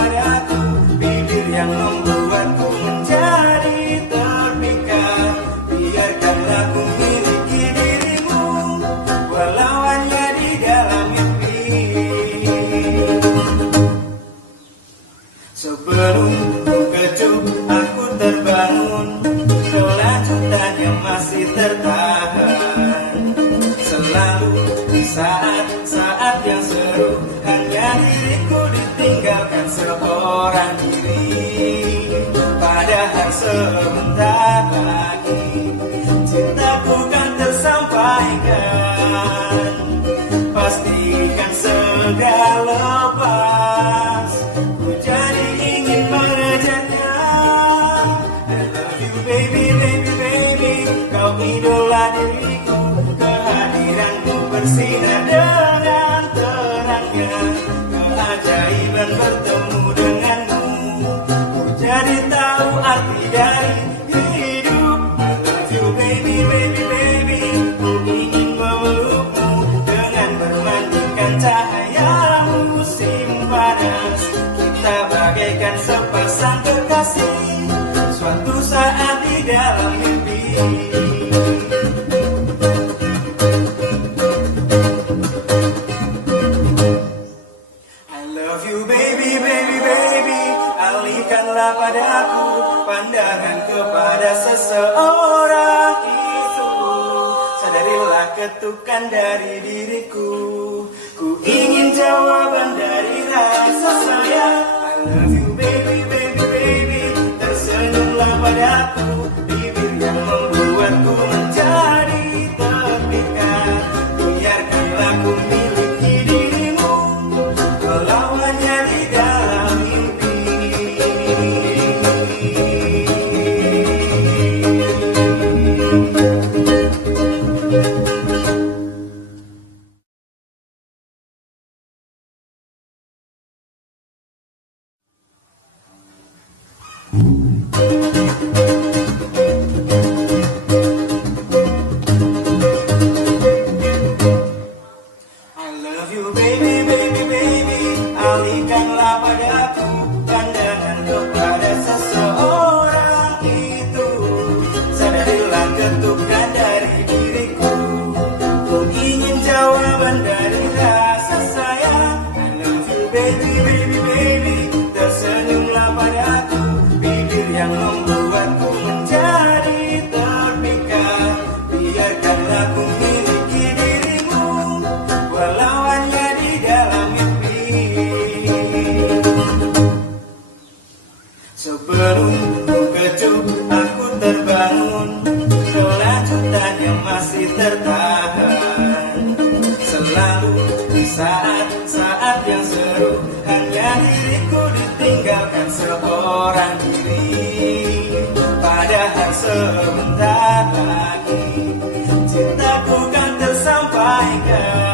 padaku, bibir yang membuatku menjadi terpikat. Biarkanlah ku miliki dirimu, walau hanya di dalam mimpi. Sebelum ku kecup, aku terbangun, kelanjutan yang masih tertahan. Selalu di saat-saat yang seru, hanya diriku ditinggalkan seorang diri. Padahal sebentar lagi cintaku kan tersampaikan. Pastikan segera lepas, ku jadi ingin mengejarnya. I love you baby, baby, baby, kau idola diriku. Kehadiranmu bersinar dengan terangnya, keajaiban bertemu denganmu. Ku jadi tahu arti dari hidup. I love you baby, baby, baby, ku ingin memelukmu dengan bermandikan cahaya musim panas. Kita bagaikan sepasang kekasih, suatu saat di dalam mimpi. I love you baby, baby, baby, alihkanlah padaku pandangan kepada seseorang itu. Sadarilah ketukan dari diriku, ku ingin jawaban dari rasa sayang. I love you baby, baby, baby, tersenyumlah padaku, bibir yang membuatku menjadi terpikat. Biarkanlah ku miliki dirimu, walau hanya di dalam mimpi. I love you baby, baby, baby, alihkanlah padaku pandangan kepada seseorang itu. Sadarilah ketukan dari diriku, ku ingin jawaban dari rasa sayang. I love you baby, baby, baby, tersenyumlah padaku, bibir yang membuatku menjadi terpikat. Biarkanlah ku miliki dirimu, walau hanya di dalam mimpi. Sebelum ku kecup, aku terbangun, kelanjutan yang masih tertahan. Selalu di saat-saat yang seru, hanya diriku ditinggalkan seorang diri. Padahal sebentar lagi cintaku kan tersampaikan.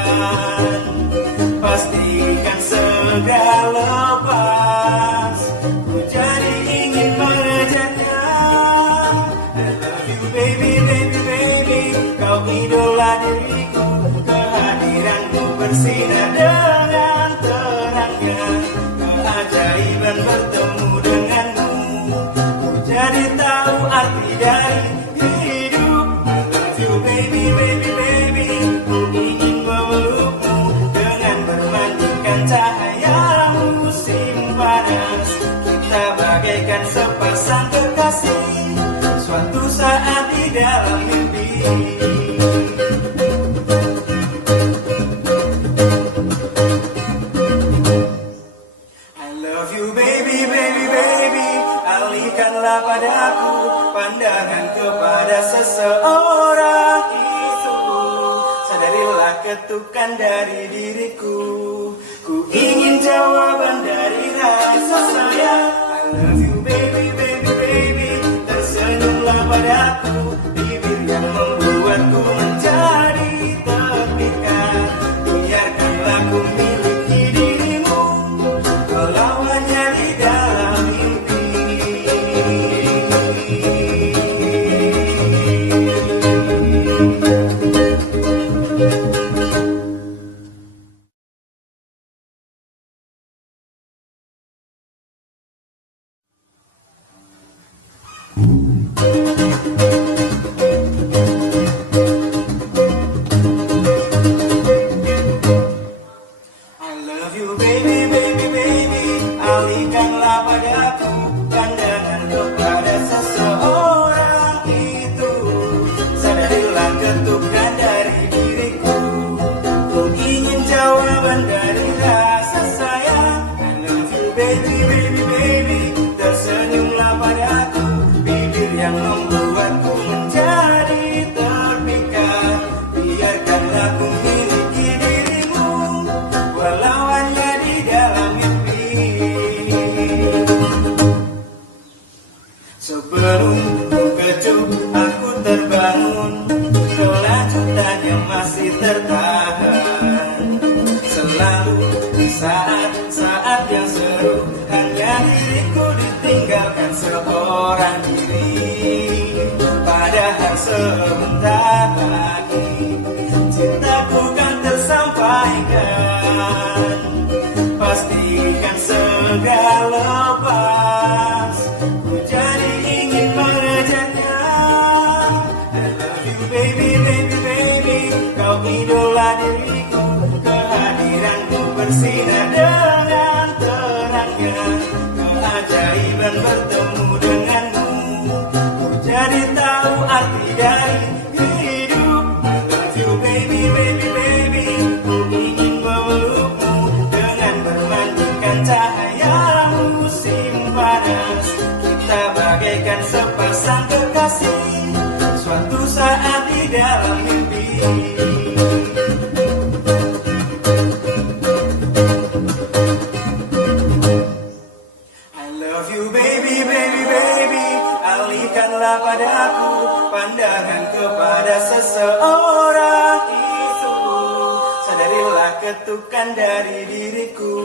Pastikan segera lepas, ku jadi ingin mengejarnya. I love you baby, baby, baby, kau idola diriku. Kehadiranmu bersinar dengan terangnya, keajaiban bertemu denganmu. Ku jadi tahu arti dari hidup. I love you baby, baby, baby, ku ingin memelukmu dengan bermandikan cahaya musim panas. Kita bagaikan sepasang kekasih, suatu saat di dalam mimpi. I love you baby, baby, baby, alihkanlah padaku pandangan kepada seseorang itu. Sadarilah ketukan dari diriku, ku ingin jawaban dari rasa sayang. I love you baby, baby, baby, tersenyumlah padaku, bibir yang membuatku menjadi terpikat. Biarkanlah ku miliki dirimu, walau hanya di dalam mimpi. baby, baby, baby. Tersenyumlah padaku, bibir yang membuatku menjadi terpikat. Biarkanlah ku miliki dirimu, walau hanya di dalam mimpi. Sebelum ku kecup, aku terbangun, kelanjutan yang masih tertahan. Selalu di saat-saat yang seru, hanya diriku ditinggalkan seorang diri. Padahal sebentar lagi cintaku kan tersampaikan. Pastikan segera lepas, ku jadi ingin mengejarnya. I love you baby, baby, baby. Kau idola diriku, kehadiranmu bersinar dengan terangnya. Keajaiban bertemu denganmu, ku jadi tahu arti dari hidup. I love you baby, baby, baby. Ku ingin memelukmu dengan bermandikan cahaya musim panas. Kita bagaikan sepasang kekasih, suatu saat di dalam mimpi. I love you baby, baby, baby. Alihkanlah padaku pandangan kepada seseorang itu. Sadarilah ketukan dari diriku,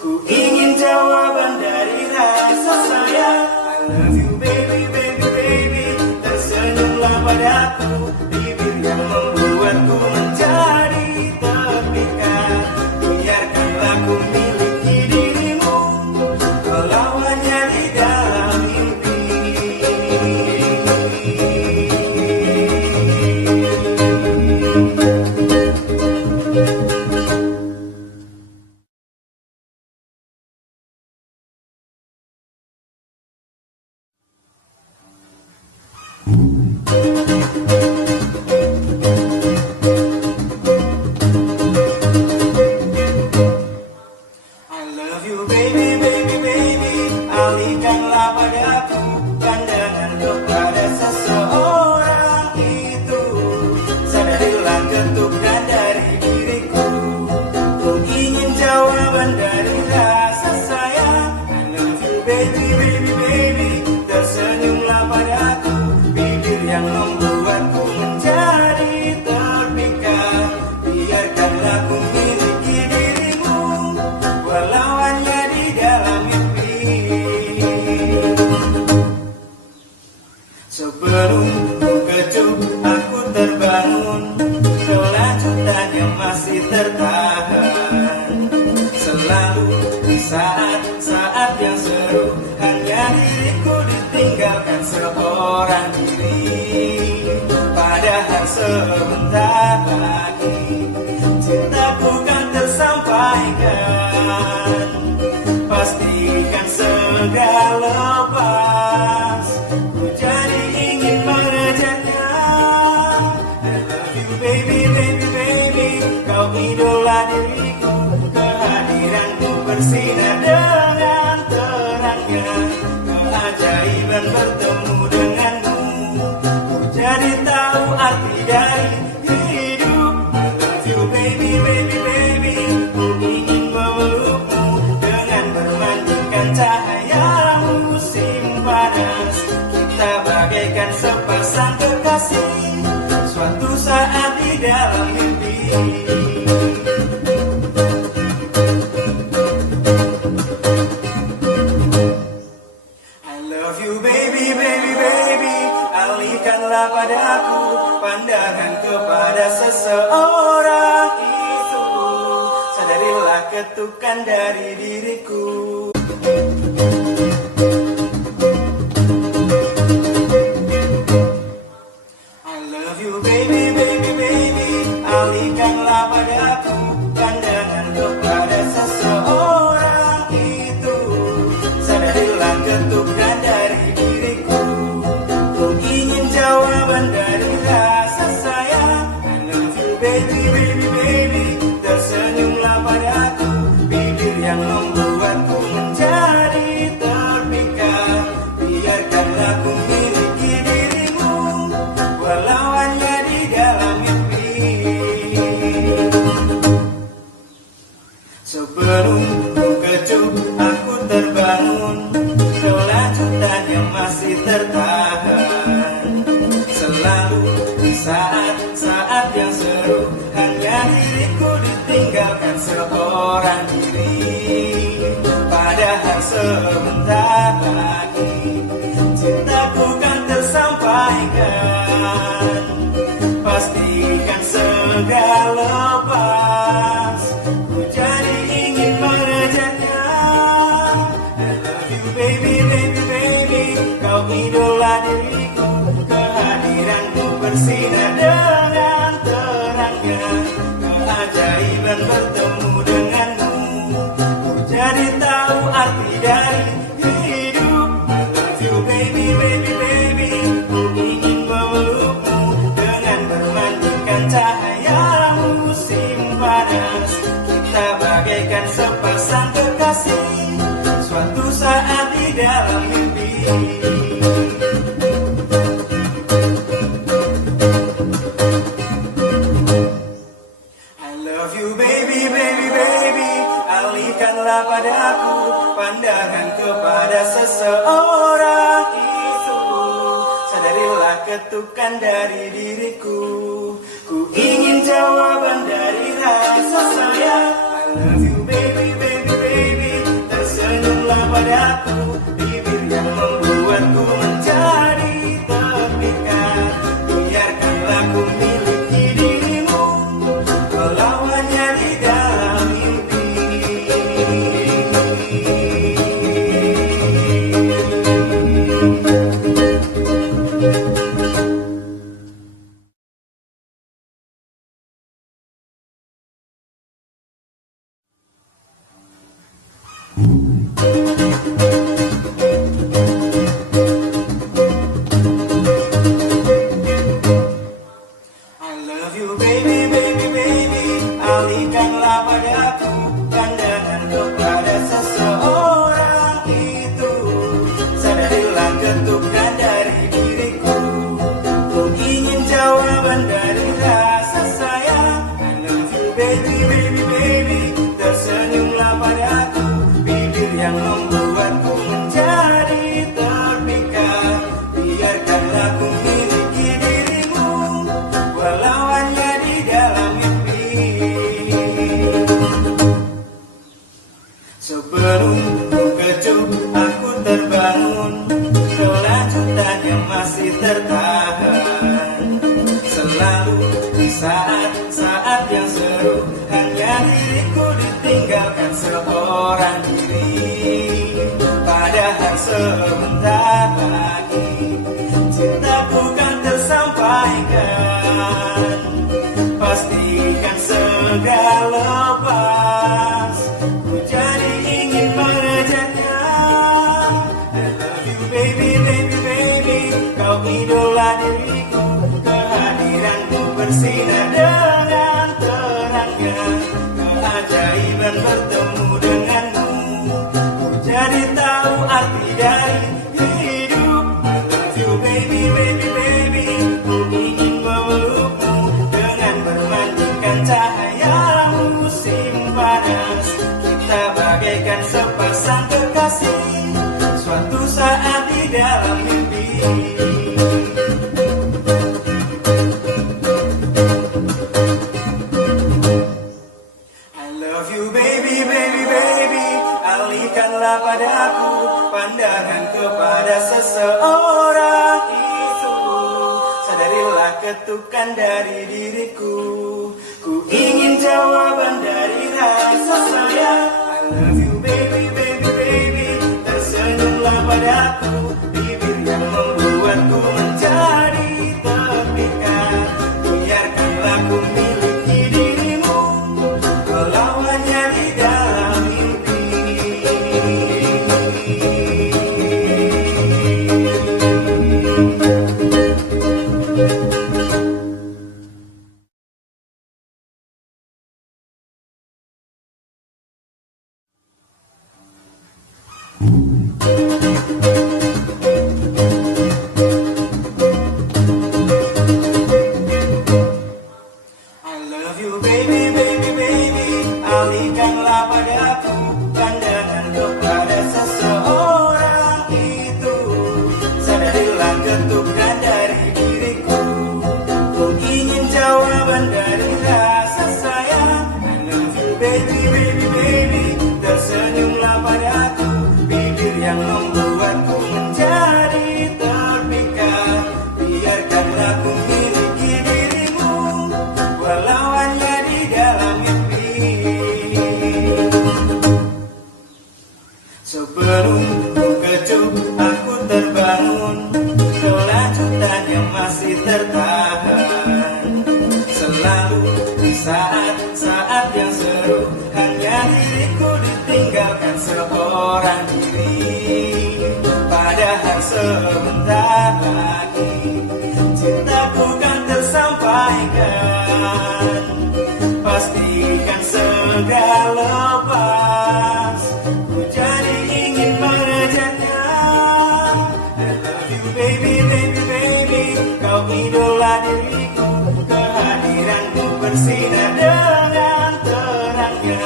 ku ingin jawaban dari rasa sayang. I love you baby, baby, baby. Tersenyumlah padaku, bibir yang membuatku menjadi terpikat. Biarkanlah ku miliki dirimu, walau hanya di dalam mimpi. I love you baby, baby, baby. Alihkanlah padaku pandangan kepada seseorang itu. Sadarilah ketukan dari diriku, ku ingin jawaban dari rasa sayang. I love you baby, baby, baby. Tersenyumlah padaku, bibir yang membuatku menjadi terpikat. Biarkanlah ku miliki dirimu, walau hanya di dalam mimpi. Sebelum ku kecup, aku terbangun, kelanjutan yang masih tertahan. Selalu di saat-saat yang seru, hanya diriku ditinggalkan seorang diri. Padahal sebentar lagi cintaku kan tersampaikan. Pastikan segera lepas, ku jadi ingin mengejarnya. I love you baby, baby, baby. Kau idola diriku, kehadiranmu bersinar dengan terangnya. Keajaiban bertemu denganmu, ku jadi tahu arti dari hidup. I love you baby, baby, baby. Ku ingin memelukmu dengan bermandikan cahaya musim panas. Kita bagaikan sepasang kekasih, suatu saat di dalam mimpi. I love you baby, baby, baby. Alihkanlah padaku pandangan kepada seseorang itu. Sadarilah ketukan dari diriku. I love you baby, baby, baby. Alihkanlah padaku pandangan kepada seseorang itu. Sadarilah ketukan dari diriku, ku ingin jawaban dari rasa sayang. I love you baby, baby, baby. Tersenyumlah padaku, bibir terbangun, kelanjutan yang masih tertahan. Selalu di saat-saat yang seru, hanya diriku ditinggalkan seorang diri. Padahal sebentar lagi cintaku kan tersampaikan. Pastikan segera lepas, ku jadi ingin mengejarnya. I love you baby, baby, baby, kau idola diriku. Kehadiranmu bersinar dengan terangnya, keajaiban bertemu denganmu. Ku jadi tahu arti dari hidup. I love you baby, baby, baby, ku ingin memelukmu dengan bermandikan cahaya musim panas. Kita bagaikan sepasang kekasih, suatu saat di dalam mimpi. I love you baby, baby, baby, alihkanlah padaku pandangan kepada seseorang itu. Sadarilah ketukan dari diriku, ku ingin jawaban dari rasa sayang. I love you baby, baby, baby, tersenyumlah padaku, bibir yang membuatku menjadi terpikat. Biarkanlah ku miliki dirimu, melawannya di dalam mimpi. I love you baby, baby, baby, alihkanlah padaku pandangan kepada seseorang itu. Sadarilah ketukan dari diriku, ku ingin jawaban dari rasa sayang. I love you baby, baby, baby, tersenyumlah padaku, bibir yang membuatku menjadi terpikat. Biarkanlah ku miliki dirimu, walau hanya di dalam mimpi. Sebelum ku kecup, aku terbangun, kelanjutan yang masih tertahan. Selalu di saat-saat yang seru, hanya diriku ditinggalkan seorang diri. Padahal sebentar lagi cintaku kan tersampaikan. Pastikan segera lepas, ku jadi ingin mengejarnya. I love you baby, baby, baby, kau idola diriku. Kehadiranmu bersinar dengan terangnya, keajaiban bertemu denganmu. Ku jadi tahu arti dari hidup. I love you baby, baby, baby, ku ingin memelukmu dengan bermandikan cahaya musim panas. Kita bagaikan sepasang kekasih, suatu saat di dalam mimpi. I love you baby, baby, baby, alihkanlah padaku pandangan kepada seseorang itu. Sadarilah ketukan dari diriku, ku ingin jawaban dari rasa sayang. I love you baby, baby, baby, tersenyumlah padaku, bibir yang membuatku menjadi terpikat. Biarkanlah ku miliki dirimu, melawannya di dalam mimpi. Sebelum ku kecup aku terbangun, kelanjutan yang masih tertahan. Selalu di saat-saat yang seru, hanya diriku ditinggalkan seorang diri. Padahal sebentar lagi cintaku kan tersampaikan. Pastikan segera lepas, ku jadi ingin mengejarnya. I love you baby, baby, baby, kau idola diriku. Kehadiranmu bersinar dengan terangnya,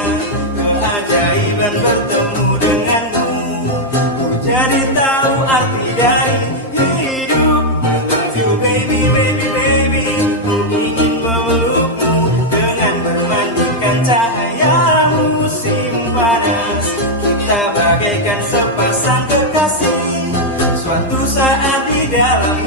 keajaiban bertemu denganmu. Ku jadi tahu arti dari hidup. I love you baby, baby, baby, ku ingin memelukmu dengan bermandikan cahaya musim panas. Kita bagaikan sepasang kekasih, suatu saat di dalam